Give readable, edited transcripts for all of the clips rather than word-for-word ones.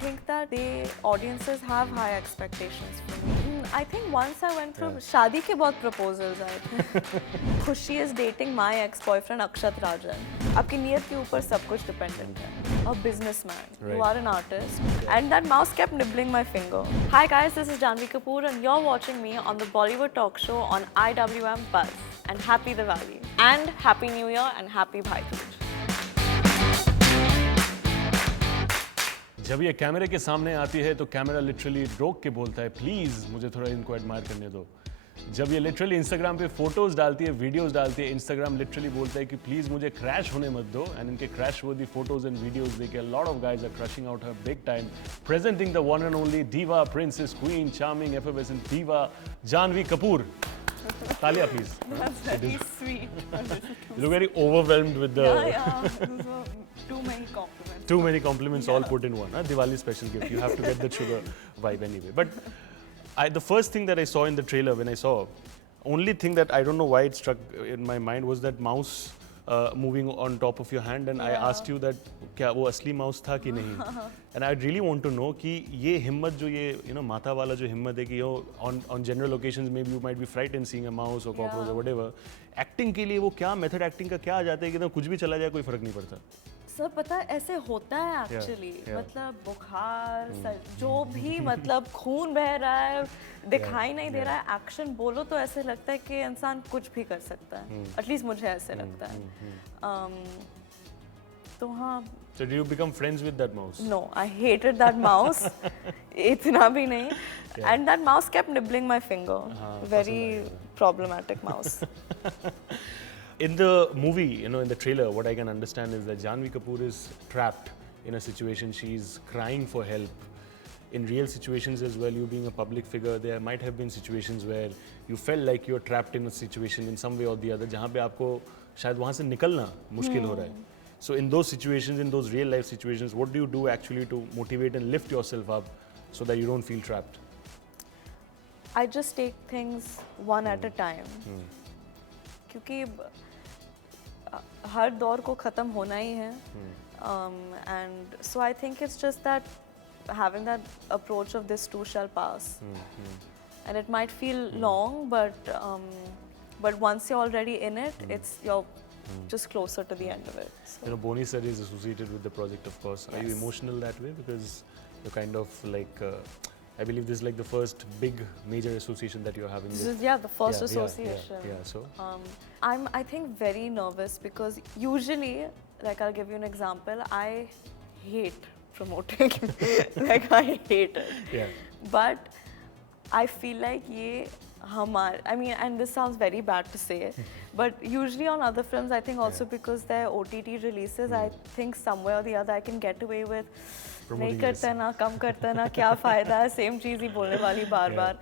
think that audiences have high expectations for me. I think once I went through शादी के बहुत proposals आए थे. खुशी is dating my ex-boyfriend Akshat Rajan. आपकी नीयत के ऊपर सब कुछ dependent है. A businessman. Right. You are an artist. And that mouse kept nibbling my finger. Hi guys, this is Janhvi Kapoor and you're watching me on the Bollywood talk show on IWMBuzz. And happy Diwali. And happy New Year and happy Bhai Dooj. जब ये कैमरे के सामने आती है तो camera literally रोक के बोलता है प्लीज़ मुझे थोड़ा इनको एडमायर करने दो. जब ये लिटरली इंस्टाग्राम पे फोटोज डालती है, वीडियोस डालती है, इंस्टाग्राम लिटरली बोलता है कि प्लीज़ मुझे क्रैश होने मत दो. एंड इनके क्रैश वर्दी फोटोज एंड वीडियोस देख के lot of guys are crushing out her big time. Presenting the one and only diva, princess, queen, charming, effervescent diva, Janhvi Kapoor. Talia, please. That's very sweet. You look very overwhelmed with the... Yeah. Those were too many compliments. Too many compliments all put in one. Diwali special gift. You have to get the sugar vibe anyway. But the first thing that I saw in the trailer when I saw, only thing that I don't know why it struck in my mind was that mouse moving on top of your hand, and I asked you that क्या वो असली mouse था कि नहीं? And I really want to know कि ये हिम्मत जो ये माता वाला जो हिम्मत है कि on general occasions maybe you might be frightened seeing a mouse or cockroach or whatever. Acting के लिए वो क्या method acting का क्या आ जाता है कि कुछ भी चला जाए कोई फर्क नहीं पड़ता. सब पता है ऐसे होता है एक्चुअली. मतलब बुखार जो भी मतलब खून बह रहा है दिखाई नहीं दे रहा है, एक्शन बोलो तो ऐसे लगता है कि इंसान कुछ भी कर सकता है. एटलीस्ट मुझे ऐसे लगता है. तो हाँ. So did you become friends with that mouse? No, I hated that mouse. इतना भी नहीं. And that mouse kept nibbling my finger. Very problematic mouse. In the movie, in the trailer, what I can understand is that Janhvi Kapoor is trapped in a situation. She's crying for help. In real situations as well, you being a public figure, there might have been situations where you felt like you're trapped in a situation in some way or the other, जहाँ पे आपको शायद वहाँ से निकलना मुश्किल हो रहा है. So in those situations, in those real life situations, what do you do actually to motivate and lift yourself up so that you don't feel trapped? I just take things one at a time. क्योंकि हर दौर को ख़त्म होना ही है. And so I think it's just that having that approach of this too shall pass. And it might feel long, but once you're already in it, you're just closer to the end of it. So. Boni sir is associated with the project, of course. Are you emotional that way? Because you're kind of like, I believe this is like the first big major association that you're having. This is, the first association. So? I'm, I think, very nervous because usually, like I'll give you an example, I hate promoting. Like I hate it. Yeah. But I feel like I mean, and this sounds very bad to say, but usually on other films, I think also because they're OTT releases, I think somewhere or the other I can get away with नहीं करता ना, कम करता ना, क्या फ़ायदा है, same चीज़ ही बोलने वाली बार-बार.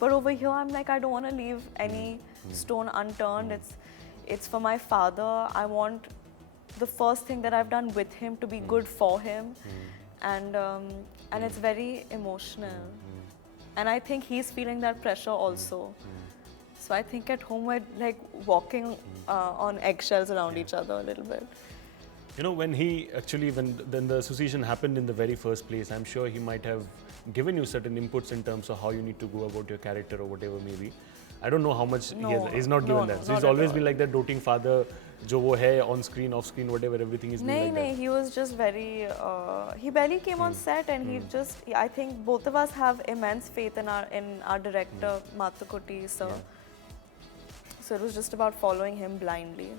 But over here, I'm like, I don't want to leave any stone unturned. It's for my father. I want the first thing that I've done with him to be good for him, and it's very emotional. And I think he's feeling that pressure also. So I think at home we're like walking on eggshells around each other a little bit. When the association happened in the very first place, I'm sure he might have given you certain inputs in terms of how you need to go about your character or whatever maybe. I don't know how much he's not given that. So he's always been like that doting father, जो वो है on screen, off screen, whatever, everything is been like that. He was just very, he barely came on set, and he just, I think both of us have immense faith in our director, Mathukutti sir. So it was just about following him blindly.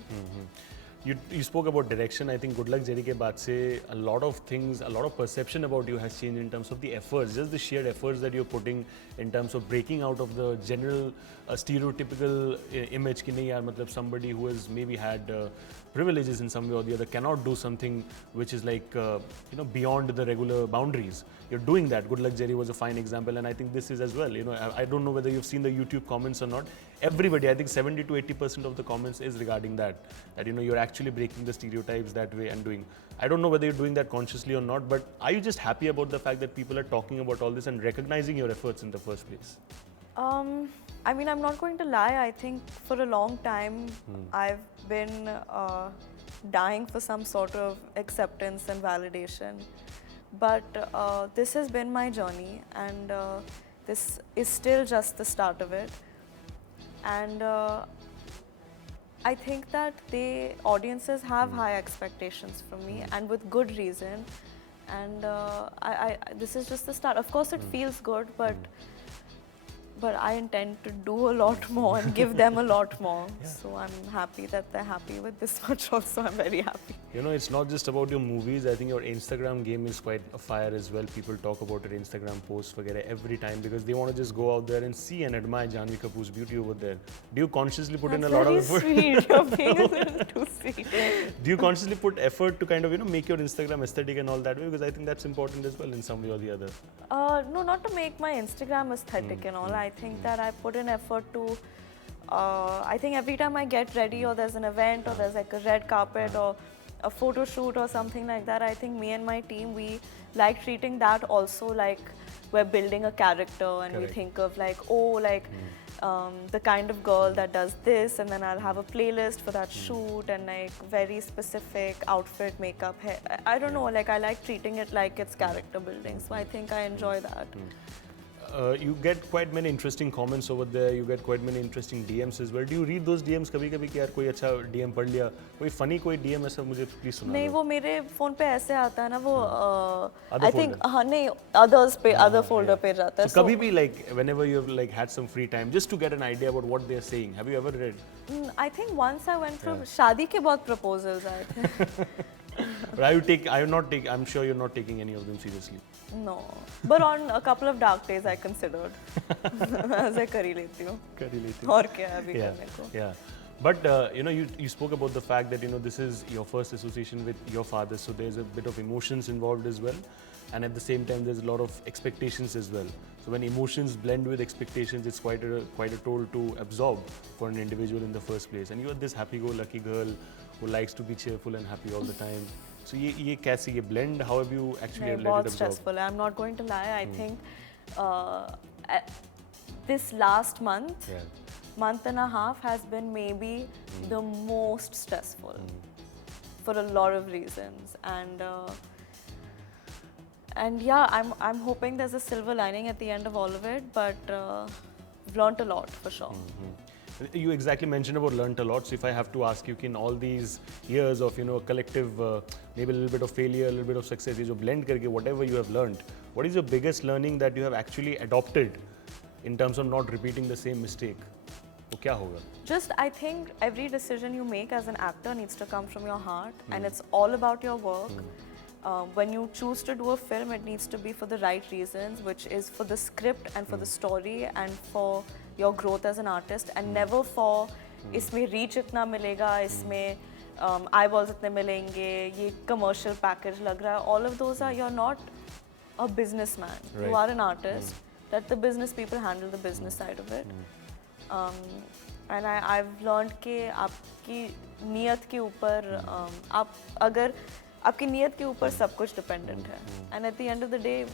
You spoke about direction. I think Good Luck Jerry ke baad se a lot of things, a lot of perception about you has changed in terms of the efforts, just the sheer efforts that you're putting in terms of breaking out of the general stereotypical image ki nahi yaar, matlab somebody who has maybe had privileges in some way or the other cannot do something which is like beyond the regular boundaries. You're doing that. Good Luck Jerry was a fine example, and I think this is as well. I don't know whether you've seen the YouTube comments or not. Everybody, I think 70 to 80% of the comments is regarding that you're actually breaking the stereotypes that way and doing. I don't know whether you're doing that consciously or not, but are you just happy about the fact that people are talking about all this and recognizing your efforts in the first place? I mean, I'm not going to lie. I think for a long time, I've been dying for some sort of acceptance and validation. but this has been my journey, and this is still just the start of it. And I think that audiences have high expectations from me, and with good reason. And this is just the start. Of course, it feels good, but I intend to do a lot more and give them a lot more. So I'm happy that they're happy with this much also. I'm very happy. You know, it's not just about your movies. I think your Instagram game is quite a fire as well. People talk about your Instagram posts every time because they want to just go out there and see and admire Janhvi Kapoor's beauty over there. Do you consciously put in a lot of effort? Sweet. You're being a little too sweet. Do you consciously put effort to kind of, make your Instagram aesthetic and all that way? Because I think that's important as well in some way or the other. No, not to make my Instagram aesthetic and all. I think that I put in effort to. I think every time I get ready, or there's an event, or there's like a red carpet, or a photo shoot, or something like that, I think me and my team, we like treating that also like we're building a character, and we think of like, the kind of girl that does this, and then I'll have a playlist for that shoot, and like very specific outfit, makeup, hair. I don't know, like I like treating it like it's character building, so I think I enjoy that. You get quite many interesting comments over there. You get quite many interesting DMs as well. Do you read those DMs कभी-कभी कि यार कोई अच्छा DM पढ़ लिया, कोई funny कोई DM ऐसा मुझे please सुना दो. नहीं, वो मेरे फोन पे ऐसे आता है ना, वो I think हाँ नहीं, others पे other folder पे जाता है. So कभी भी like whenever you've like had some free time just to get an idea about what they're saying, have you ever read? I think once I went through शादी के बाद proposals आए थे. But I'm sure you're not taking any of them seriously. No, but on a couple of dark days I considered. ऐसे कर ही लेती हूँ. और क्या है अभी करने को. Yeah. But you spoke about the fact that this is your first association with your father, so there's a bit of emotions involved as well, and at the same time there's a lot of expectations as well. So when emotions blend with expectations, it's quite a toll to absorb for an individual in the first place. And you're this happy-go-lucky girl who likes to be cheerful and happy all the time. So ये कैसे ये blend? How have you actually let it absorb? बहुत stressful. I'm not going to lie. I think this last month. Month and a half has been maybe the most stressful for a lot of reasons, and yeah, I'm hoping there's a silver lining at the end of all of it, but I've learned a lot for sure. You exactly mentioned about learned a lot. So if I have to ask you, in all these years of collective, maybe a little bit of failure, a little bit of success, you blend करके whatever you have learned, what is your biggest learning that you have actually adopted in terms of not repeating the same mistake? वो क्या होगा? Just I think every decision you make as an actor needs to come from your heart, and it's all about your work. When you choose to do a film, it needs to be for the right reasons, which is for the script and for the story and for your growth as an artist, and never for इसमें reach इतना मिलेगा, इसमें eyeballs इतने मिलेंगे, ये commercial package लग रहा है. All of those are, you're not a businessman. Right. You are an artist. Let the business people handle the business side of it. And I've learned कि आपकी नियत के ऊपर आप अगर आपकी नियत के ऊपर सब कुछ dependent है, and at the end of the day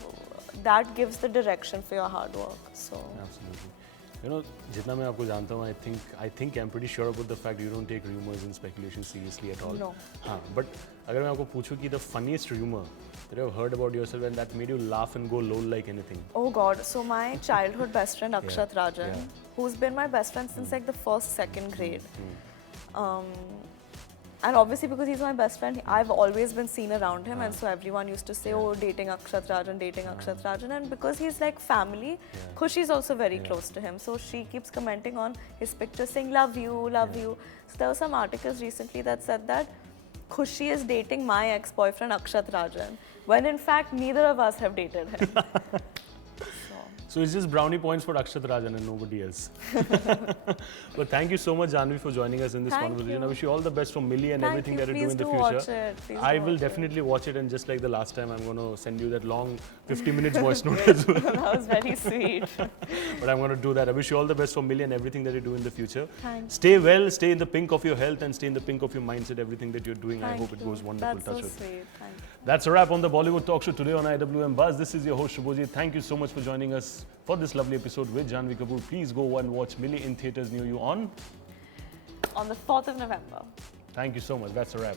that gives the direction for your hard work. So absolutely. जितना मैं आपको जानता हूँ, I think I'm pretty sure about the fact you don't take rumors and speculation seriously at all. No. हाँ, but अगर मैं आपको पूछूँ कि the funniest rumor that you have heard about yourself and that made you laugh and go lol like anything. Oh God! So my childhood best friend Akshat Rajan, who's been my best friend since like the second grade. And obviously because he's my best friend, I've always been seen around him, and so everyone used to say, oh, dating Akshat Rajan, and because he's like family, Khushi's also very close to him, so she keeps commenting on his pictures saying love you. So there were some articles recently that said that Khushi is dating my ex-boyfriend Akshat Rajan, when in fact neither of us have dated him. So it's just brownie points for Akshat Rajan and nobody else. But thank you so much, Janhvi, for joining us in this conversation. I wish you all the best for Mili and everything that you do in the future. I will definitely watch it, and just like the last time, I'm going to send you that long 50 minutes voice note as well. That was very sweet. But I'm going to do that. I wish you all the best for Mili and everything that you do in the future. Thanks. Stay well, stay in the pink of your health, and stay in the pink of your mindset, everything that you're doing. I hope it goes wonderful. That's so sweet. Thank you. That's a wrap on the Bollywood Talk Show today on IWMBuzz. This is your host Shubhojit. Thank you so much for joining us for this lovely episode with Janhvi Kapoor. Please go and watch Mili in theatres near you on the 4th of November. Thank you so much. That's a wrap.